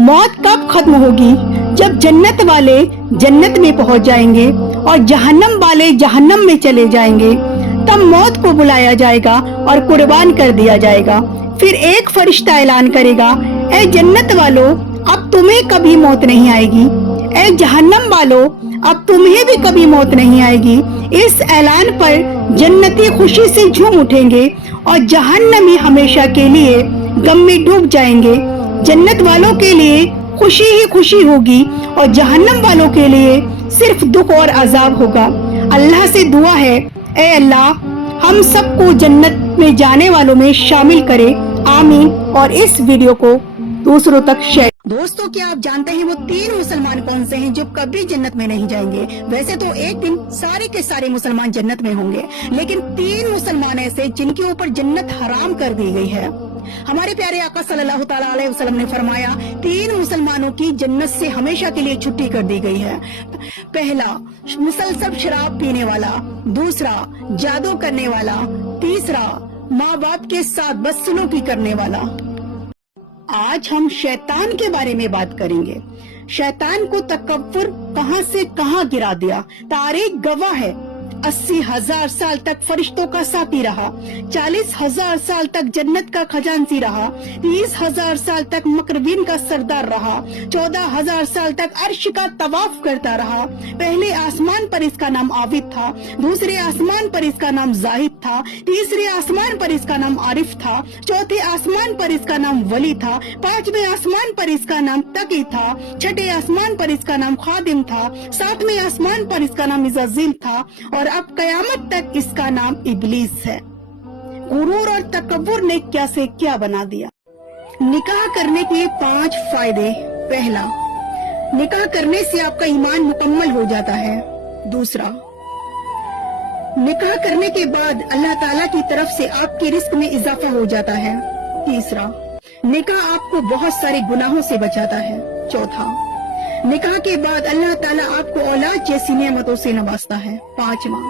मौत कब खत्म होगी? जब जन्नत वाले जन्नत में पहुंच जाएंगे और जहन्नम वाले जहन्नम में चले जाएंगे, तब मौत को बुलाया जाएगा और कुर्बान कर दिया जाएगा। फिर एक फरिश्ता ऐलान करेगा, ऐ जन्नत वालों, अब तुम्हें कभी मौत नहीं आएगी। ऐ जहन्नम वालों, अब तुम्हें भी कभी मौत नहीं आएगी। इस ऐलान पर जन्नती खुशी से झूम उठेंगे और जहन्नमी हमेशा के लिए गम में डूब जाएंगे। जन्नत वालों के लिए खुशी ही खुशी होगी और जहन्नम वालों के लिए सिर्फ दुख और अजाब होगा। अल्लाह से दुआ है, ऐ अल्लाह, हम सबको जन्नत में जाने वालों में शामिल करे, आमीन। और इस वीडियो को दूसरों तक शेयर। दोस्तों, क्या आप जानते हैं वो 3 मुसलमान कौन से हैं जो कभी जन्नत में नहीं जाएंगे? वैसे तो एक दिन सारे के सारे मुसलमान जन्नत में होंगे, लेकिन 3 मुसलमान ऐसे जिनके ऊपर जन्नत हराम कर दी गई है। हमारे प्यारे आका सल्लल्लाहु ताला अलैहि वसल्लम ने फरमाया, 3 मुसलमानों की जन्नत से हमेशा के लिए छुट्टी कर दी गई है। पहला, मुसलसल शराब पीने वाला। दूसरा, जादू करने वाला। तीसरा, माँ बाप के साथ बदसलूकी करने वाला। आज हम शैतान के बारे में बात करेंगे। शैतान को तकब्बुर कहां से कहां गिरा दिया। तारीख गवाह है, 80,000 साल तक फरिश्तों का साथी रहा, 40,000 साल तक जन्नत का खजांची रहा, 30,000 साल तक मकरबीन का सरदार रहा, 14,000 साल तक अर्श का तवाफ करता रहा। पहले आसमान पर इसका नाम आबिद था, दूसरे आसमान पर इसका नाम जाहिद था, तीसरे आसमान पर इसका नाम आरिफ था, चौथे आसमान पर इसका नाम वली था, 5वें आसमान पर इसका नाम तकी था, 6ठे आसमान पर इसका नाम खादिम था, 7वें आसमान पर इसका नाम इज़ाज़ील था और अब कयामत तक इसका नाम इब्लीस है। गुरूर और तकब्बुर ने क्या से क्या बना दिया। निकाह करने के 5 फायदे। पहला, निकाह करने से आपका ईमान मुकम्मल हो जाता है। दूसरा, निकाह करने के बाद अल्लाह ताला की तरफ से आपके रिस्क में इजाफा हो जाता है। तीसरा, निकाह आपको बहुत सारे गुनाहों से बचाता है। चौथा, निकाह के बाद अल्लाह ताला आपको औलाद जैसी नेमतों से नवाजता है। 5वां,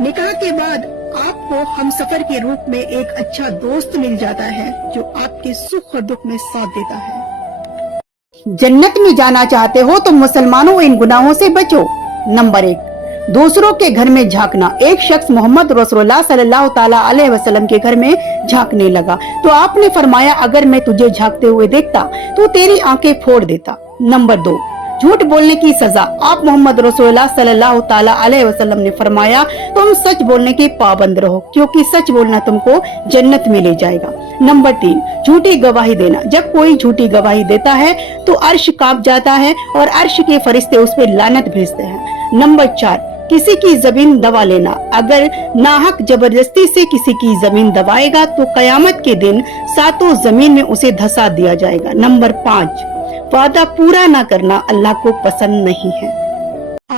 निकाह के बाद आपको हमसफर के रूप में एक अच्छा दोस्त मिल जाता है जो आपके सुख और दुख में साथ देता है। जन्नत में जाना चाहते हो तो मुसलमानों, इन गुनाहों से बचो। नंबर 1, दूसरों के घर में झांकना। एक शख्स मोहम्मद रसूलुल्लाह सल्लल्लाहु ताला अलैहि वसल्लम के घर में झांकने लगा तो आपने फरमाया, अगर मैं तुझे झांकते हुए देखता तो तेरी आंखें फोड़ देता। नंबर 2, झूठ बोलने की सजा। आप मोहम्मद रसूलुल्लाह सल्लल्लाहु ताला अलैहि वसल्लम ने फरमाया, तुम सच बोलने के पाबंद रहो क्योंकि सच बोलना तुमको जन्नत में ले जाएगा। नंबर 3, झूठी गवाही देना। जब कोई झूठी गवाही देता है तो अर्श कांप जाता है और अर्श के फरिश्ते उस पर लानत भेजते हैं। नंबर 4, किसी की जमीन दबा लेना। अगर नाहक जबरदस्ती से किसी की जमीन दबाएगा तो कयामत के दिन 7 जमीन में उसे धंसा दिया जाएगा। नंबर 5, वादा पूरा ना करना अल्लाह को पसंद नहीं है।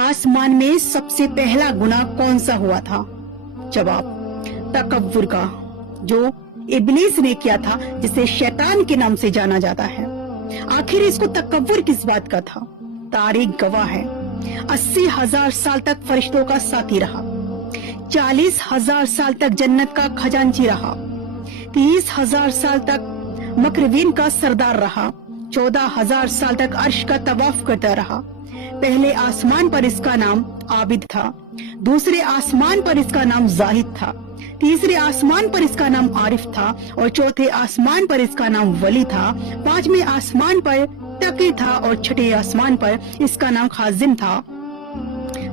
आसमान में सबसे पहला गुनाह कौन सा हुआ था? जवाब, तकब्बुर का, जो इब्लीस ने किया था, जिसे शैतान के नाम से जाना जाता है। आखिर इसको तकब्बुर किस बात का था? तारीख गवाह है, 80,000 साल तक फरिश्तों का साथी रहा, 40,000 साल तक जन्नत का खजांची रहा, 30,000 साल तक मकरबीन का सरदार रहा, 14,000 साल तक अर्श का तवाफ करता रहा। पहले आसमान पर इसका नाम आबिद था, दूसरे आसमान पर इसका नाम जाहिद था, तीसरे आसमान पर इसका नाम आरिफ था और चौथे आसमान पर इसका नाम वली था, 5वें आसमान पर तकी था और 6ठे आसमान पर इसका नाम खाजिम था,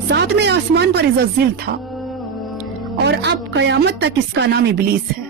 7वें आसमान पर इज़ाज़ील था और अब कयामत तक इसका नाम इब्लीस है।